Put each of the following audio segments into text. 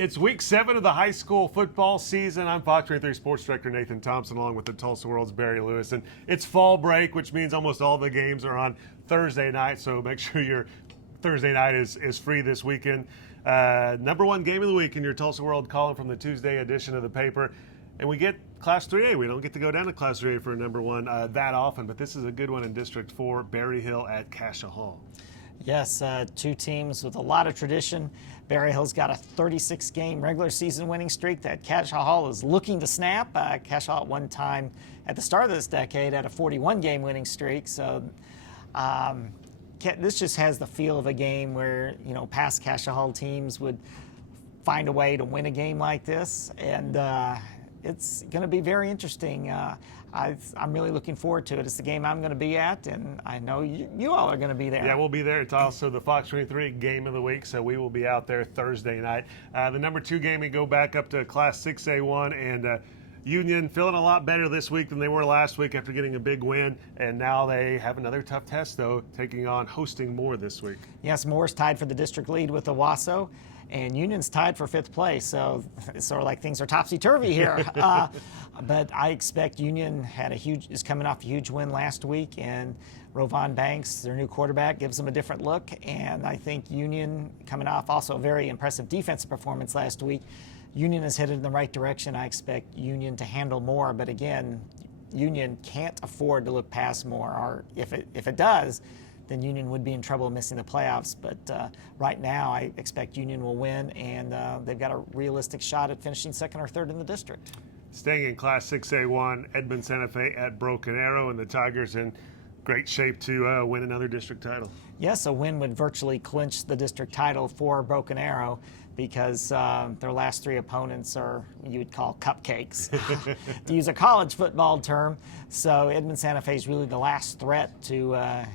It's week 7 of the high school football season. I'm Fox 23 Sports Director Nathan Thompson, along with the Tulsa World's Barry Lewis. And it's fall break, which means almost all the games are on Thursday night. So make sure your Thursday night is free this weekend. Number one game of the week in your Tulsa World column from the Tuesday edition of the paper. And we get Class 3A. We don't get to go down to Class 3A for number one that often, but this is a good one in District 4, Berryhill at Cashman. Yes, two teams with a lot of tradition. Berryhill's got a 36-game regular season winning streak that Cashman is looking to snap. Cashman at one time at the start of this decade had a 41-game winning streak. So this just has the feel of a game where, past Cashman teams would find a way to win a game like this. And it's going to be very interesting. I'm really looking forward to it. It's the game I'm going to be at, and I know you all are going to be there. Yeah, we'll be there. It's also the Fox 23 game of the week, so we will be out there Thursday night. The number 2 game, we go back up to Class 6A1, and Union feeling a lot better this week than they were last week after getting a big win, and now they have another tough test, though, taking on hosting Moore this week. Yes, Moore's tied for the district lead with Owasso, and Union's tied for 5th place, so it's sort of like things are topsy-turvy here. But I expect Union is coming off a huge win last week, and Rovon Banks, their new quarterback, gives them a different look. And I think Union, coming off also a very impressive defensive performance last week, Union is headed in the right direction. I expect Union to handle Moore, but again, Union can't afford to look past Moore, or if it does, then Union would be in trouble missing the playoffs. But right now, I expect Union will win, and they've got a realistic shot at finishing 2nd or 3rd in the district. Staying in Class 6A1, Edmond Santa Fe at Broken Arrow, and the Tigers in great shape to win another district title. Yes, a win would virtually clinch the district title for Broken Arrow, because their last 3 opponents are, you would call, cupcakes, to use a college football term. So Edmond Santa Fe is really the last threat to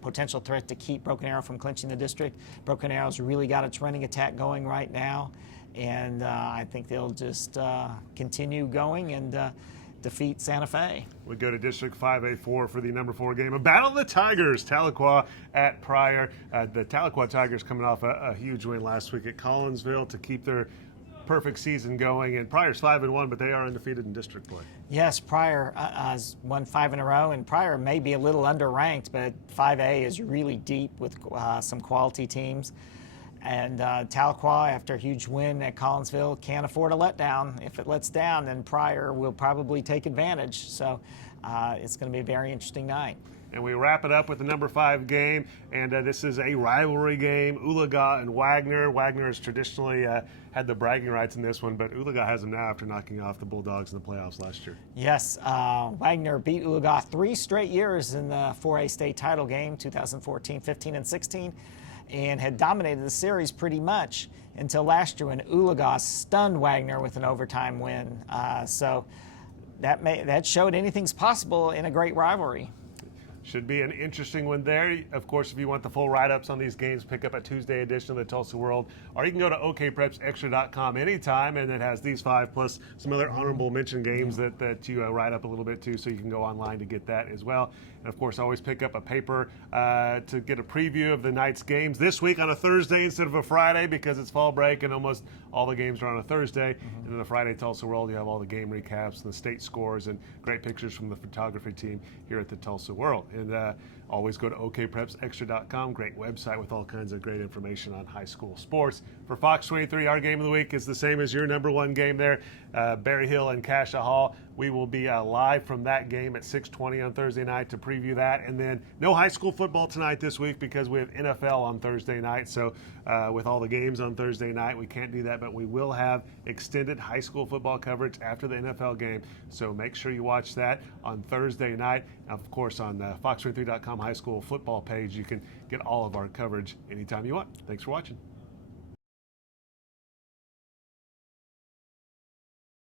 potential threat to keep Broken Arrow from clinching the district. Broken Arrow's really got its running attack going right now, and I think they'll just continue going and defeat Santa Fe. We go to District 5A4 for the number 4 game, a battle of the Tigers, Tahlequah at Pryor. The Tahlequah Tigers coming off a huge win last week at Collinsville to keep their perfect season going, and Pryor's 5-1, but they are undefeated in district play. Yes, Pryor has won 5 in a row, and Pryor may be a little underranked, but 5A is really deep with some quality teams. And Tahlequah, after a huge win at Collinsville, can't afford a letdown. If it lets down, then Pryor will probably take advantage. So it's going to be a very interesting night. And we wrap it up with the number 5 game, and this is a rivalry game, Hooligan and Wagner. Wagner has traditionally had the bragging rights in this one, but Hooligan has them now after knocking off the Bulldogs in the playoffs last year. Yes, Wagner beat Hooligan 3 straight years in the 4A state title game, 2014, 15, and 16, and had dominated the series pretty much until last year when Hooligan stunned Wagner with an overtime win. So that showed anything's possible in a great rivalry. Should be an interesting one there. Of course, if you want the full write-ups on these games, pick up a Tuesday edition of the Tulsa World, or you can go to okprepsextra.com anytime, and it has these 5 plus some other honorable mention games that you write up a little bit too, so you can go online to get that as well. And of course, always pick up a paper to get a preview of the night's games this week on a Thursday instead of a Friday, because it's fall break and almost all the games are on a Thursday. And then the Friday Tulsa World, you have all the game recaps and the state scores and great pictures from the photography team here at the Tulsa World. And always go to okprepsextra.com. Great website with all kinds of great information on high school sports. For Fox 23, our game of the week is the same as your number 1 game there, Berryhill and Cashman. We will be live from that game at 6:20 on Thursday night to preview that. And then no high school football tonight this week because we have NFL on Thursday night. So with all the games on Thursday night, we can't do that, but we will have extended high school football coverage after the NFL game. So make sure you watch that on Thursday night. Of course, on fox23.com high school football page, you can get all of our coverage anytime you want. Thanks for watching.